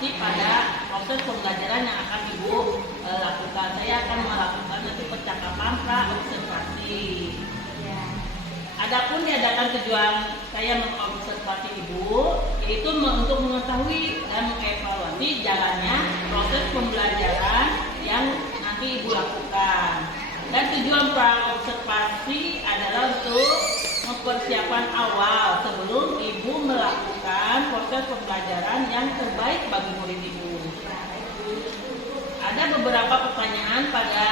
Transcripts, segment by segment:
observasi pada proses pembelajaran yang akan Ibu lakukan. Saya akan melakukan nanti percakapan pra-observasi. Ya. Adapun diadakan tujuan saya mengobservasi Ibu, yaitu untuk mengetahui dan mengevaluasi jalannya proses pembelajaran yang nanti Ibu lakukan. Dan tujuan pra-observasi adalah untuk mempersiapkan awal sebelum Ibu melakukan proses pembelajaran yang terbaik bagi murid Ibu. Ada beberapa pertanyaan pada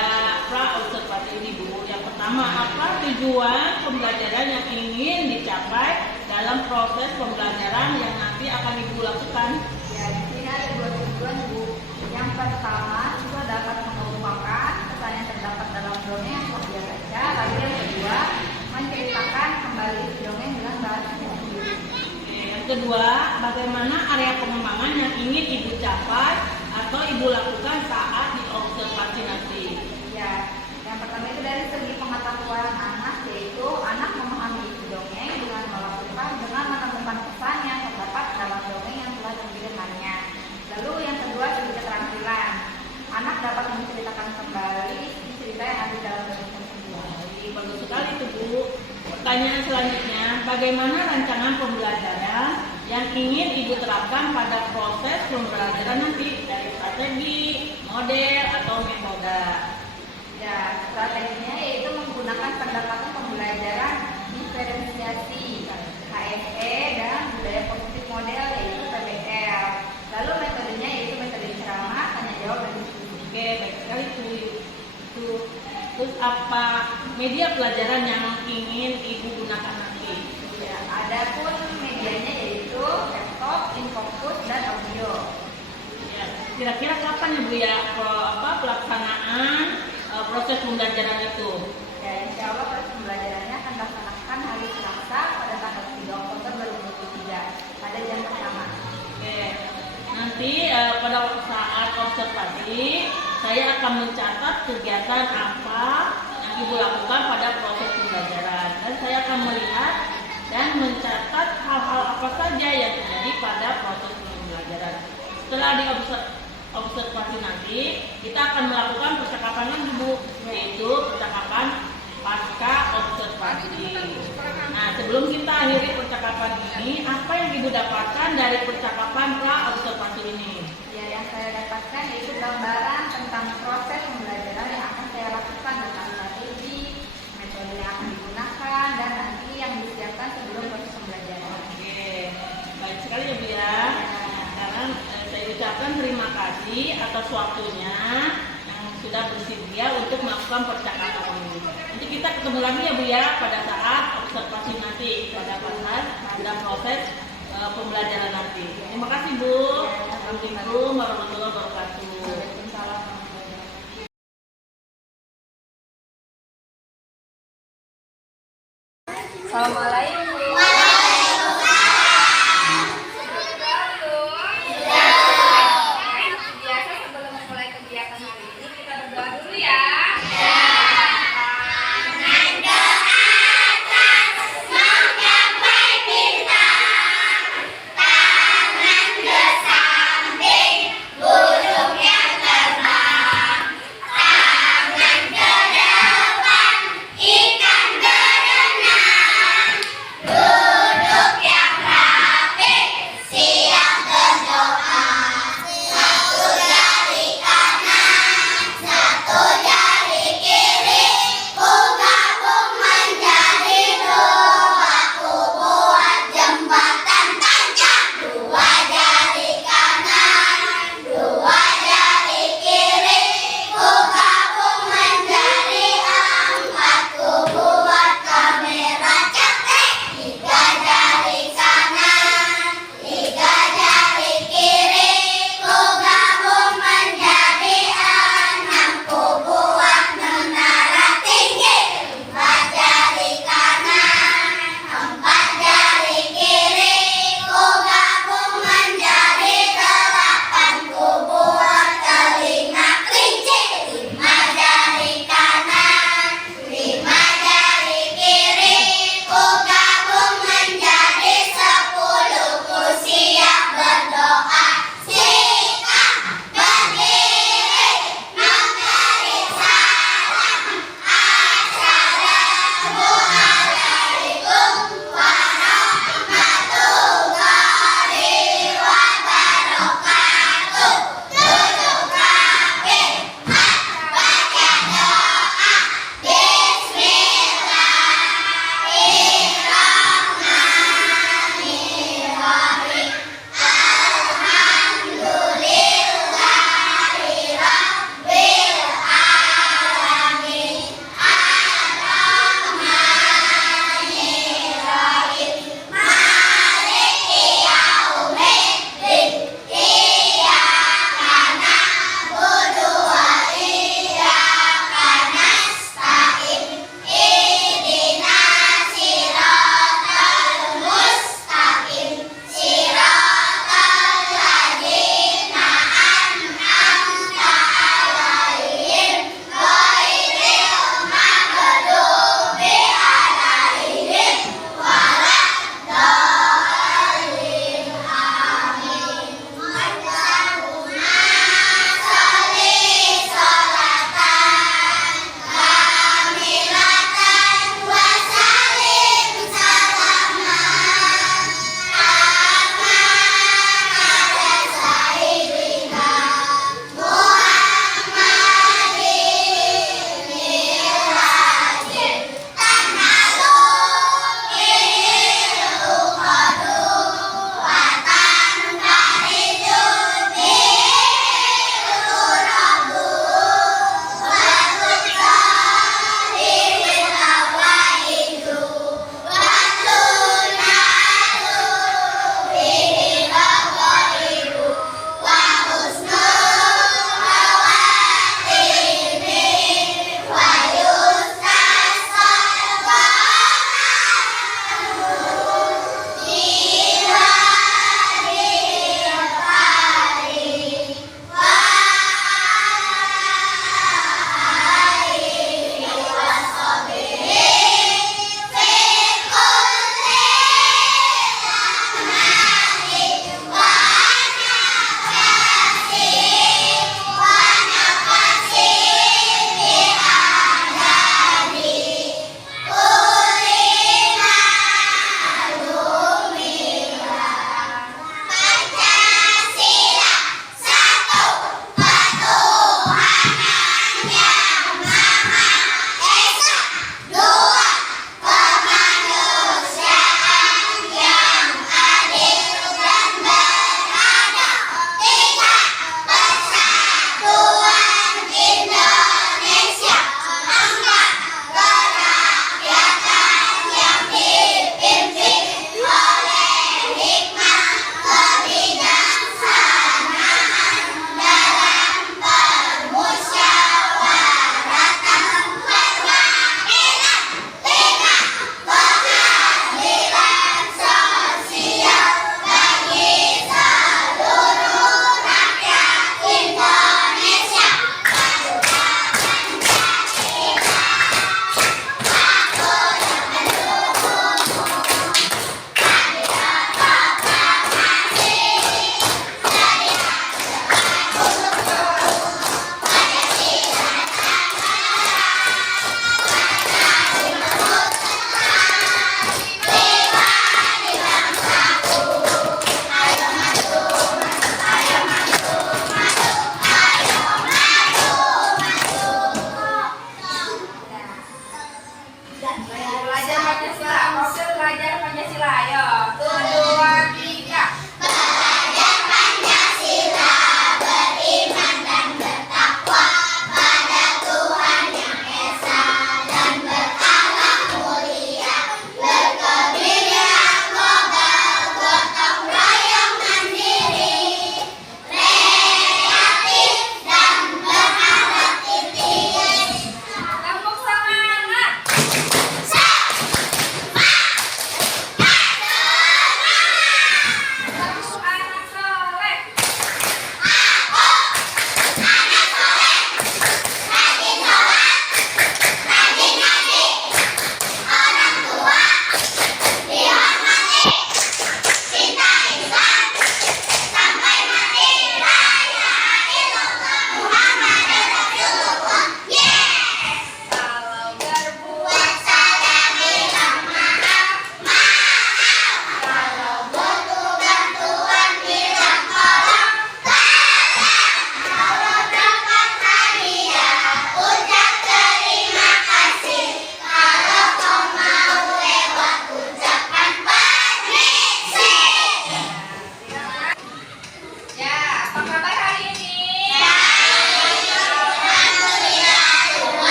pra-observasi ini, Bu. Yang pertama, apa tujuan pembelajaran yang ingin dicapai dalam proses pembelajaran yang nanti akan Ibu lakukan? Ya, di sini ada dua tujuan, Bu. Yang pertama itu dapat mengemukakan pesan yang terdapat dalam dongeng yang telah dia baca. Lalu yang kedua, menceritakan kembali dongeng dengan bahasa sendiri. Yang kedua, bagaimana area pengembangan yang ingin Ibu capai atau Ibu lakukan saat diobservasi nanti? Ya, yang pertama itu dari segi pengetahuan anak, yaitu anak memahami isi dongeng dengan menemukan pesan yang terdapat dalam dongeng yang telah didengarnya. Lalu yang kedua segi keterampilan, anak dapat menceritakan kembali cerita yang ada dalam dongeng tersebut. Bagus sekali itu, Bu. Pertanyaan selanjutnya, bagaimana rancangan pembelajaran yang ingin Ibu terapkan pada proses pembelajaran nanti dari strategi, model, atau metode? Ya, strateginya yaitu menggunakan pendekatan pembelajaran diferensiasi, HSE, dan budaya positif model yaitu PBL. Lalu metodenya yaitu metode ceramah, tanya jawab, dan diskusi. Oke, baik sekali itu. Terus apa media pelajaran yang ingin Ibu gunakan nanti? Ya, adapun medianya yaitu laptop, infocus, dan audio. Ya, kira-kira kapan ya, Bu, ya pelaksanaan proses pembelajaran itu? Ya, insya Allah proses pembelajarannya akan dilaksanakan hari Selasa pada tanggal 3 Oktober 2023 pada jam pertama. Oke, nanti pada saat observasi saya akan mencatat kegiatan apa yang Ibu lakukan pada proses pembelajaran, dan saya akan melihat dan mencatat hal-hal apa saja yang terjadi pada proses pembelajaran. Setelah diobservasi nanti, kita akan melakukan percakapan lagi, Bu, yaitu percakapan pasca observasi. Nah, sebelum kita akhiri percakapan ini, apa yang Ibu dapatkan dari percakapan pra-observasi ini? Ya, yang saya dapatkan yaitu gambaran tentang proses pembelajaran yang akan saya lakukan dengan strategi, metode yang akan digunakan, dan nanti yang disiapkan sebelum proses pembelajaran. Oke, baik sekali ya, Bu, ya. Sekarang saya ucapkan terima kasih atas waktunya yang sudah bersedia untuk melakukan percakapan ini. Nanti kita ketemu lagi ya, Bu, ya, pada saat observasi nanti, pada proses pembelajaran nanti. Terima kasih, Bu. Assalamualaikum warahmatullahi wabarakatuh. Waalaikumsalam. Assalamualaikum. Biasa sebelum memulai kegiatan hari ini kita berdoa dulu ya.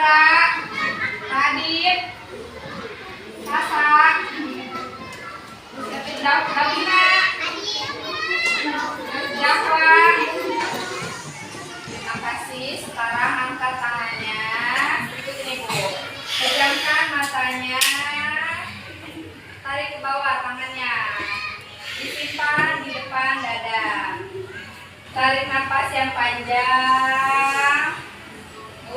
Indra, Radit, Sasa, Davina, Jafwa. Terima kasih. Sekarang angkat tangannya. Ikutin ibu. Pejamkan matanya. Tarik ke bawah tangannya. Disimpan di depan dada. Tarik nafas yang panjang. 2.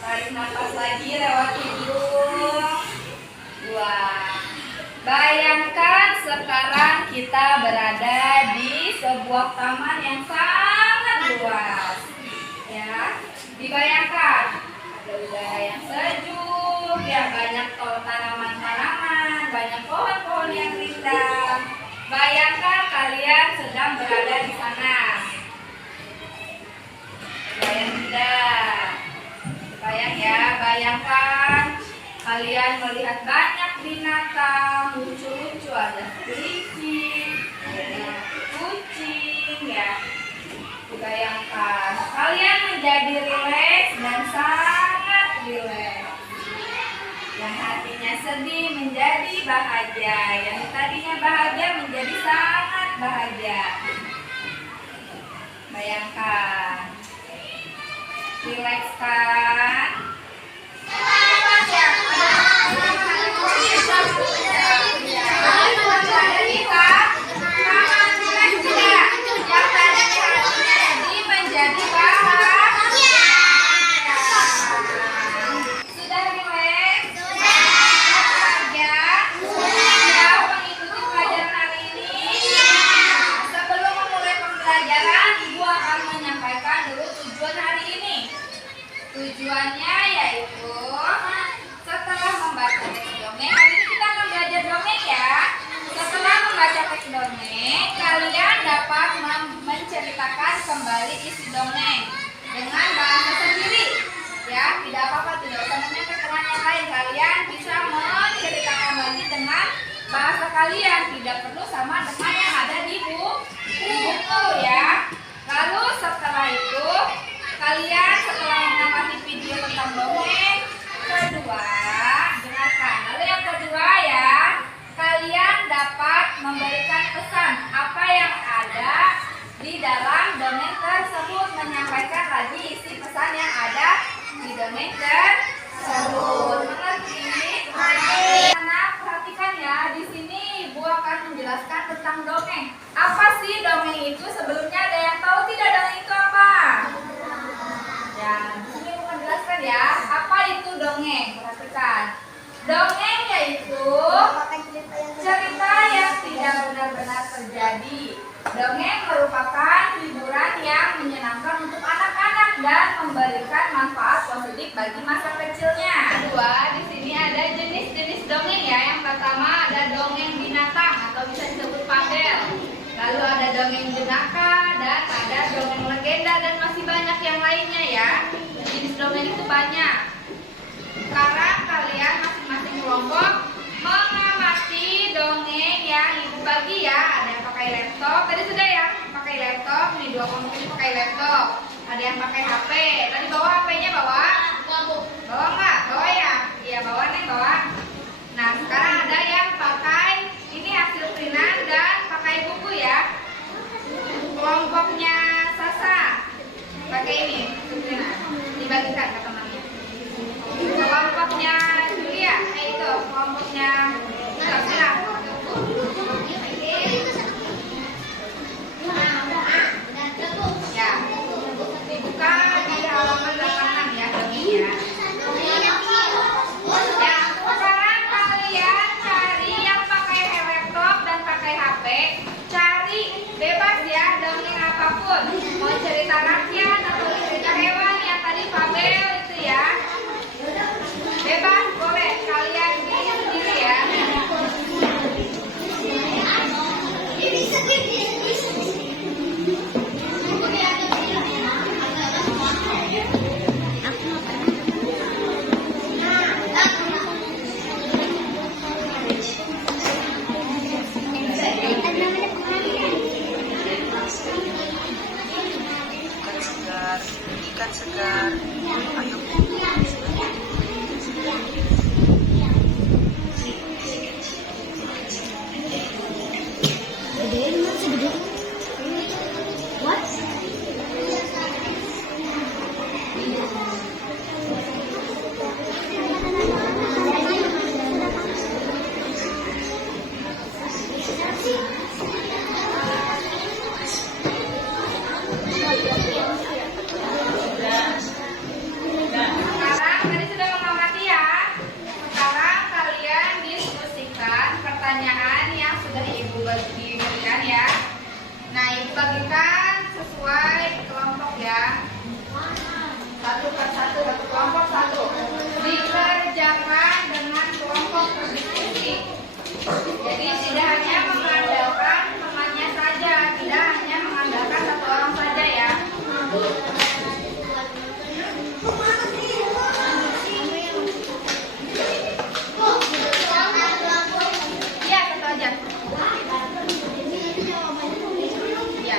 Tarik nafas lagi lewat hidung. 2. Bayangkan sekarang kita berada di sebuah taman yang sangat luas. Ya, dibayangkan ada udara yang sejuk, ya banyak tanaman-tanaman, banyak pohon-pohon yang rindang. Bayangkan kalian sedang berada di sana. Bayang tidak? Bayang ya, bayangkan kalian melihat banyak binatang lucu-lucu, ada kelinci, ada kucing, ya. Bayangkan kalian menjadi rileks dan sangat rileks. Yang hatinya sedih menjadi bahagia, yang tadinya bahagia menjadi sangat bahagia. Bayangkan, rileks kan? Tujuannya yaitu setelah membaca teks dongeng, hari ini kita akan belajar dongeng ya. Setelah membaca teks dongeng, kalian dapat menceritakan kembali isi dongeng dengan bahasa sendiri. Ya, tidak apa-apa, tidak usah menyanyikan yang lain. Kalian bisa menceritakan lagi dengan bahasa kalian, tidak perlu sama dengan yang ada di buku ya. Lalu setelah itu kalian setelah mengamati video tentang dongeng kedua, dengarkan. Lalu yang kedua ya, kalian dapat memberikan pesan apa yang ada di dalam dongeng tersebut, menyampaikan lagi isi pesan yang ada di dongeng tersebut. Mengerti? Anak, perhatikan ya, di sini Ibu akan menjelaskan tentang dongeng. Apa sih dongeng itu? Sebelumnya ada yang tahu tidak dongeng itu apa? Ya, ini bukan jelaskan ya. Apa itu dongeng? Perhatikan. Dongeng yaitu cerita yang tidak benar-benar terjadi. Dongeng merupakan hiburan yang menyenangkan untuk anak-anak dan memberikan manfaat positif bagi masa kecilnya. Kedua, di sini ada jenis-jenis dongeng ya. Yang pertama ada dongeng binatang atau bisa disebut fabel. Lalu ada dongeng jenaka dan ada dongeng legenda dan masih banyak yang lainnya ya. Jenis dongeng itu banyak. Sekarang kalian masing-masing kelompok mengamati dongeng yang Ibu bagi ya. Ada yang pakai laptop, tadi sudah ya pakai laptop. Nih dua kelompok ini pakai laptop. Ada yang pakai HP. Tadi bawa HP-nya bawa? Bawa nggak? Bawa ya? Iya bawa nih bawa. Nah sekarang ada yang pakai ini hasil printan dan pakai buku ya. Kelompoknya Sasa pakai ini printan. Dibagikan ke temannya. Kelompoknya Julia, itu kelompoknya Sasa. Ya, dibuka di halaman 86 ya dongengnya. Ya, sekarang kalian cari yang pakai laptop dan pakai HP, cari bebas ya dongeng apapun. Mau cerita rakyat atau cerita hewan yang tadi fabel itu ya. Bebas, boleh kalian pilih sendiri ya. minuman segar. Ayo. Sekarang tadi sudah mengamati ya. Sekarang kalian diskusikan pertanyaan yang sudah ibu berikan ya. Nah, ibu bagikan sesuai kelompok ya. Satu per satu kelompok satu. Dikerjakan dengan kelompok berdiskusi. Jadi tidak hanya mengandalkan temannya saja, tidak hanya mengandalkan satu orang saja ya. Iya, satu aja. Iya.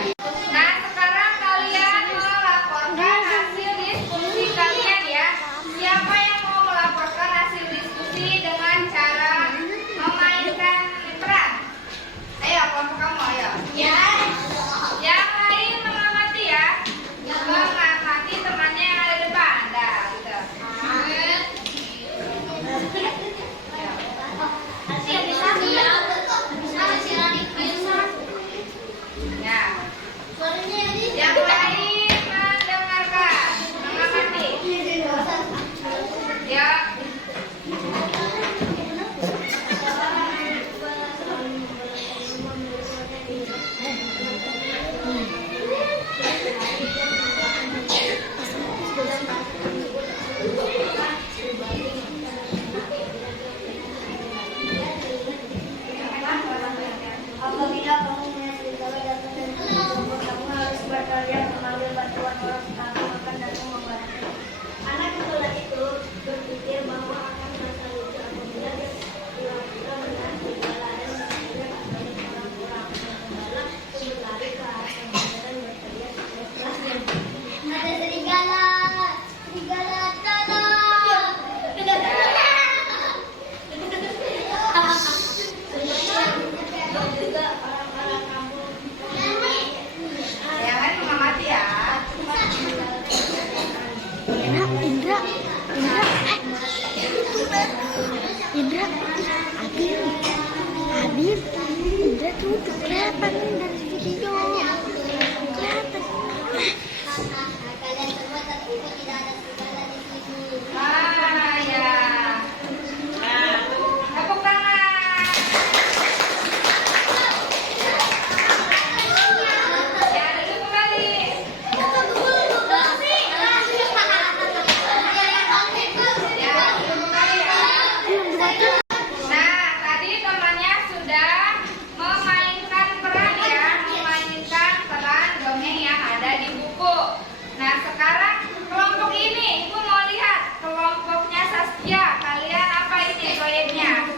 Nah, sekarang kalian melaporkan hasil diskusi kalian ya. Siapa yang mau melaporkan hasil diskusi dengan cara memainkan peran? Ayo, kelompok kamu, ayo. Ya. Yang lain mengamati ya. Mengamati temannya yang ada di depan. Dah, gitu. Ya. Yang lain mendengarkan, mengamati. Ya. Apabila kamu punya serigala datang dan mengganggu, kamu harus berkarya mengambil bantuan orang tetangga makan dan membantu. Anak kepala itu berpikir bahwa akan merasa lucu apabila dia pura-pura dengan serigala dan mengajar kepada orang-orang. Serigala itu berlari ke arah serigala dan berteriak keras-kerasnya. Ada serigala! Serigala tolong! Juga orang-orang kampung. Yang lain mengamati ya. Indra, Habib, Indra tuh kelihatan dari video, kelihatan. Kalian semua tertipu tidak ada serigala di sini. Ah, ya. Nah, tepuk tangan. Ya, duduk kembali. Ya, duduk kembali ya. Nah, tadi temannya sudah memainkan peran ya, memainkan peran dongeng yang ada di buku. Nah, sekarang kelompok ini, Ibu mau lihat kelompoknya Saskia. Kalian apa ini proyeknya?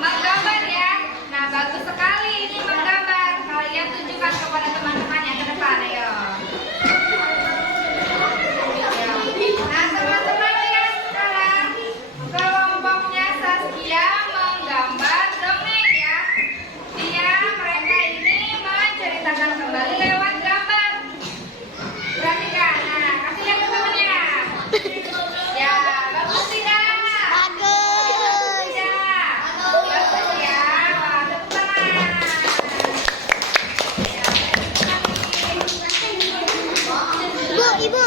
Menggambar ya. Nah, bagus sekali ini menggambar. Kalian tunjukkan kepada teman-teman yang ke depan, ayo. Nah, teman-teman lihat sekarang kelompoknya Saskia menggambar dongeng ya. Mereka ini menceritakan kembali lewat gambar. Perhatikan, nah kasih lihat ke temannya. Ya, bagus tidak? Bagus tidak? Bagus ya. Wah, tepuk tangan. Ya, Ibu.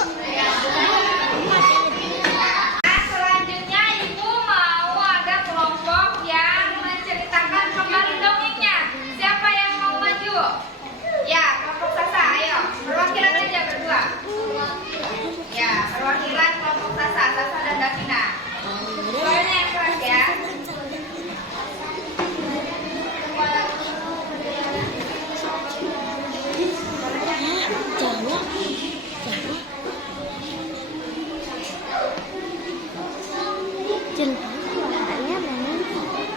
Nah, selanjutnya Ibu mau ada kelompok yang menceritakan kembali dongengnya. Siapa yang mau maju? Ya, kelompok Sasa, ayo. Perwakilan aja berdua. Ya, perwakilan kelompok Sasa, Sasa dan Davina. Suaranya yang keras ya. Jawa. Jelas suaranya memang kelihatan.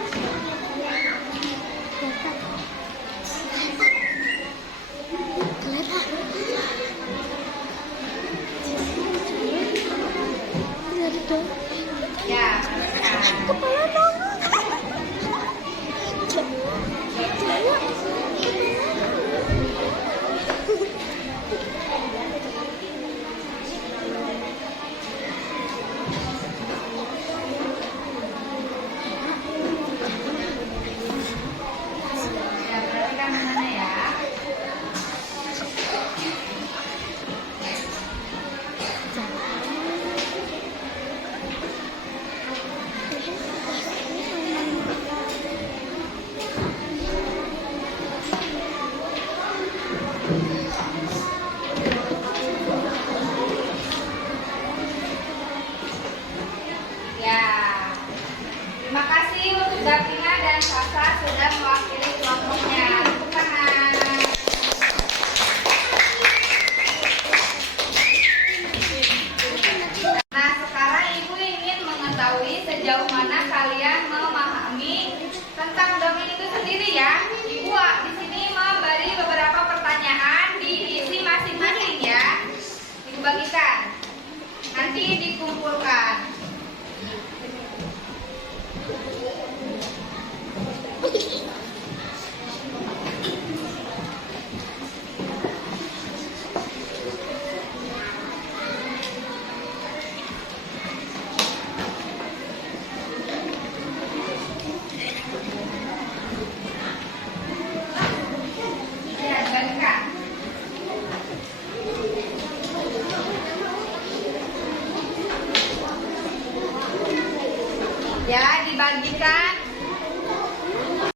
Ya, dibagikan.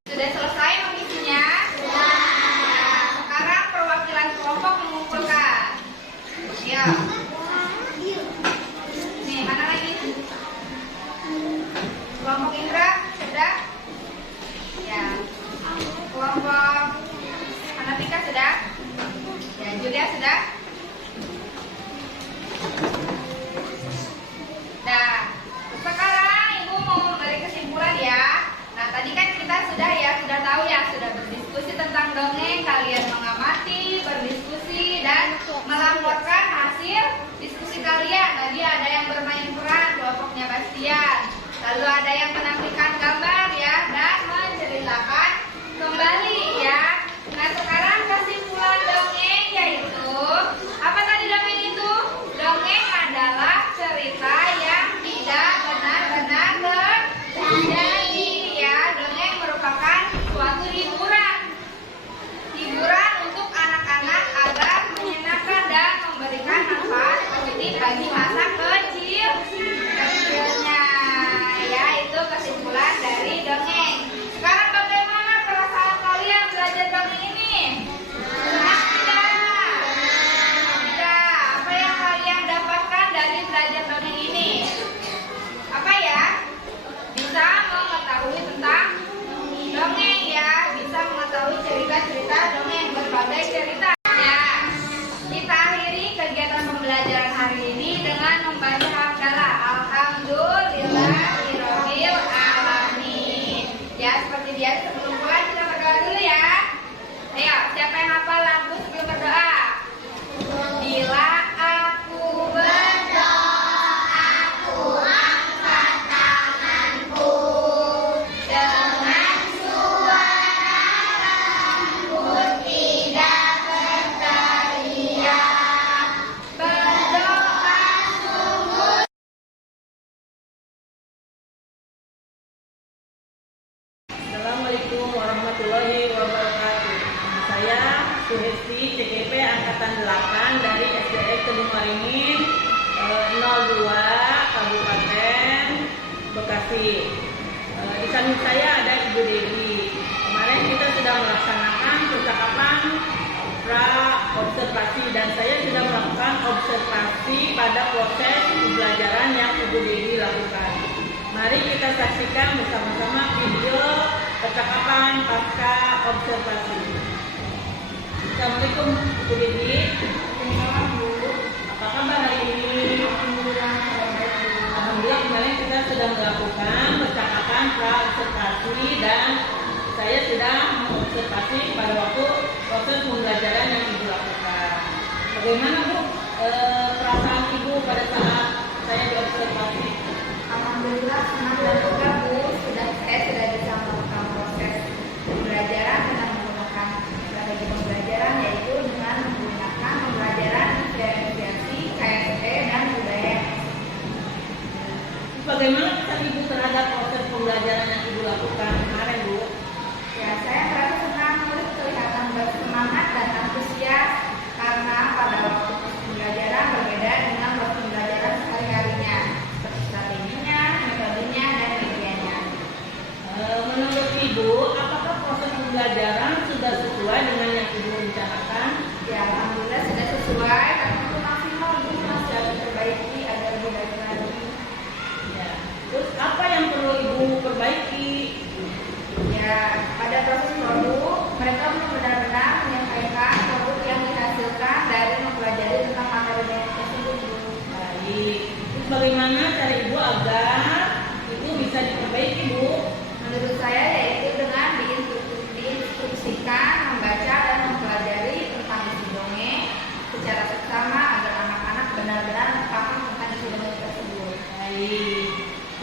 Sudah selesai mengisinya? Nah, sekarang perwakilan kelompok mengumpulkan. Ya. Nih, mana lagi? Kelompok Indra sudah? Ya. Kelompok Anatika sudah? Ya, Julia sudah? Nah, sekarang Ibu mau memberi kesimpulan ya. Nah, tadi kan kita sudah tahu ya, sudah berdiskusi tentang dongeng, kalian mengamati, berdiskusi dan melaporkan hasil diskusi kalian. Tadi ada yang bermain peran, kelompoknya Bastian. Lalu ada yang menampilkan gambar ya dan menceritakan kembali ya. Nah, sekarang kesimpulan dongeng yaitu apa tadi dongeng itu? Dongeng adalah cerita yang tidak benar-benar terjadi ya. Dongeng merupakan suatu hiburan untuk anak-anak agar menyenangkan dan memberikan manfaat positif bagi masa kecilnya ya. Itu kesimpulan dari dongeng. Sekarang bagaimana perasaan kalian belajar dongeng ini? Senang tidak? Tidak. Apa yang kalian dapatkan dari belajar dongeng ini? Apa ya? Bisa mengetahui tentang dongeng ya, bisa mengetahui cerita-cerita dongeng, berbagai cerita ya. Kita akhiri kegiatan pembelajaran hari ini dengan membaca hamdalah. Alhamdulillahirabbil alamin. Ya, seperti biasa sebelum pulang kita berdoa dulu ya. Ayo, siapa yang hafal lagu sebelum berdoa? Bila aku berdoa, aku angkat tanganku dengan suara lembut, tidak berteriak. Berdoa sungguh. Assalamualaikum warahmatullahi wabarakatuh. Saya Suhesti CGP Angkatan 8 dari SDN Kedung Waringin 02 Kabupaten Bekasi. Di samping saya ada Ibu Dewi. Kemarin kita sudah melaksanakan percakapan pra observasi dan saya sudah melakukan observasi pada proses pembelajaran yang Ibu Dewi lakukan. Mari kita saksikan bersama-sama video percakapan pasca observasi. Assalamualaikum Ibu Dewi. Apa kabar hari ini? Alhamdulillah kemarin kita sudah melakukan percakapan pra observasi dan saya sudah mengobservasi pada waktu proses pembelajaran yang Ibu lakukan. Bagaimana Bu perasaan Ibu pada saat saya diobservasi? Alhamdulillah senang dan lega Bu, saya sudah bisa melakukan proses pembelajaran dengan menggunakan strategi pembelajaran, yaitu dengan menggunakan pembelajaran diferensiasi, KSP dan budaya. Bagaimana kesan Ibu terhadap proses pembelajaran yang Ibu lakukan kemarin Bu? Ya, saya merasa senang, murid kelihatan bersemangat dan antusias karena pada waktu proses pembelajaran berbeda dengan waktu pembelajaran sehari-harinya, seperti strateginya, metodenya, dan medianya. Menurut Ibu, apakah proses pembelajaran sudah sesuai dengan yang Ibu rencanakan? Ya, alhamdulillah sudah sesuai, tapi untuk maksimal ini masih harus diperbaiki agar lebih baik lagi. Ya. Terus apa yang perlu Ibu perbaiki? Ya, pada proses produk, mereka benar-benar menyampaikan produk yang dihasilkan dari mempelajari tentang materi tersebut. Baik. Terus bagaimana cara Ibu agar itu bisa diperbaiki Bu? Menurut saya yaitu dengan diinstruksikan membaca dan mempelajari tentang isi dongeng secara seksama agar anak-anak benar-benar paham tentang isi dongeng tersebut. Baik.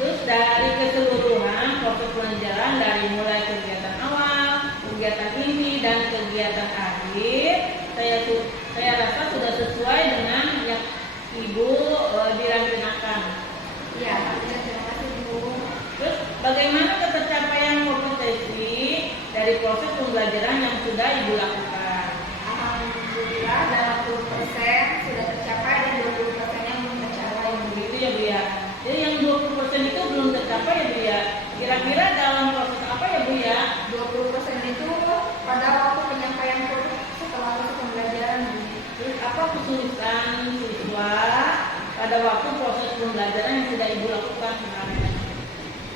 Terus dari keseluruhan proses pelajaran dari mulai kegiatan awal, kegiatan inti dan kegiatan akhir, saya rasa sudah sesuai dengan yang Ibu dirancangkan. Ya, terima kasih Bu. Terus bagaimana ketercapaian kompetensi dari proses pembelajaran yang sudah Ibu lakukan? Alhamdulillah 80% sudah tercapai dan 20% yang belum tercapai. Begitu ya Bu ya. Jadi yang 20% itu belum tercapai ya Bu ya. apa kesulitan siswa pada waktu proses pembelajaran yang sudah Ibu lakukan kemarin?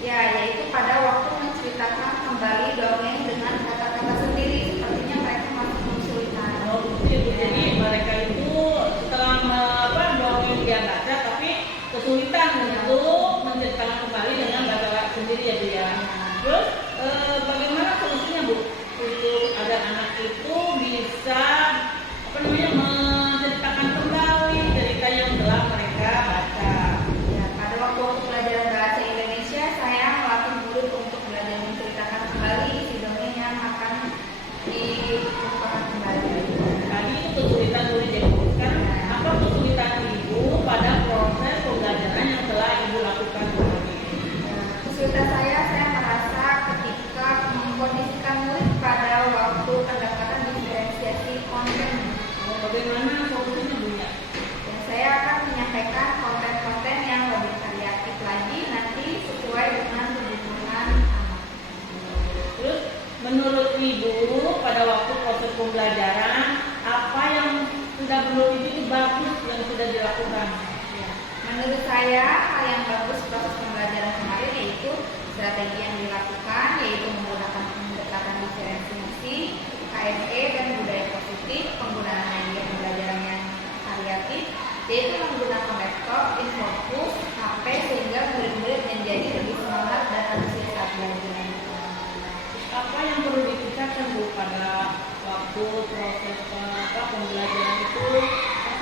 Ya, yaitu pada waktu menceritakan kembali dongeng dengan kata-kata sendiri, sepertinya mereka masih kesulitan. Oh, gitu. Jadi mereka itu setelah dongeng dia baca tapi kesulitan untuk menceritakan kembali dengan kata-kata sendiri ya Bu ya. Terus bagaimana solusinya Bu untuk agar anak itu bisa menceritakan kembali cerita yang telah mereka baca? Ya, pada waktu pelajaran bahasa Indonesia, saya melatih murid untuk belajar menceritakan kembali isi dongeng yang akan diungkapkan kembali. Tadi itu kesulitan murid yang kan apa kesulitan Ibu pada proses pembelajaran yang telah Ibu lakukan kemarin? Kesulitan saya merasa ketika mengkondisikan murid pada waktu pendekatan diferensiasi konten. Bagaimana solusinya Bu ya? Dan saya akan menyampaikan konten-konten yang lebih variatif lagi nanti sesuai dengan kebutuhan anak. Terus menurut Ibu pada waktu proses pembelajaran apa yang sudah belum itu bagus yang sudah dilakukan? Ya. Menurut saya hal yang bagus proses pembelajaran kemarin yaitu strategi yang dilakukan yaitu menggunakan pendekatan diferensiasi, KSE dan budaya positif, penggunaan media pembelajaran yang variatif, yaitu menggunakan laptop, infocus, HP sehingga murid-murid menjadi lebih semangat dan antusias saat belajar. Apa yang perlu ditingkatkan Bu pada waktu proses pembelajaran itu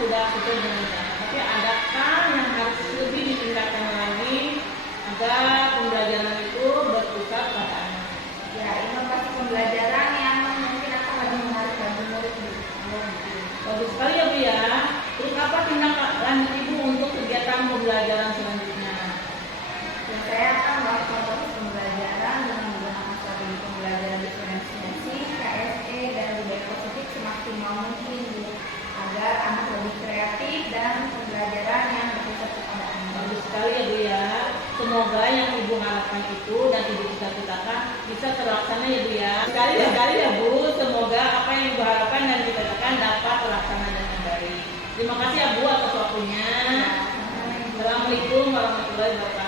sudah dengan cara, tapi adakah yang harus lebih ditingkatkan lagi agar pembelajaran itu berpusat pada anak? Ya, inovasi pembelajaran yang mungkin akan lebih menarik bagi murid. Bagus sekali ya Bu ya. Terus apa tindak lanjut Ibu untuk kegiatan pembelajaran selanjutnya? Dan saya akan melakukan proses pembelajaran dengan menggunakan strategi pembelajaran diferensiasi, KSE dan budaya positif semaksimal mungkin Bu, agar anak lebih kreatif dan pembelajaran yang berpusat kepada anak. Bagus sekali ya Bu ya. Semoga yang Ibu harapkan itu dan Ibu cita-citakan bisa terlaksana ya Bu ya. Sekali ya Bu, semoga apa yang Ibu harapkan dan cita-citakan dapat terlaksana dengan baik. Terima kasih ya Bu atas waktunya. Assalamualaikum warahmatullahi wabarakatuh.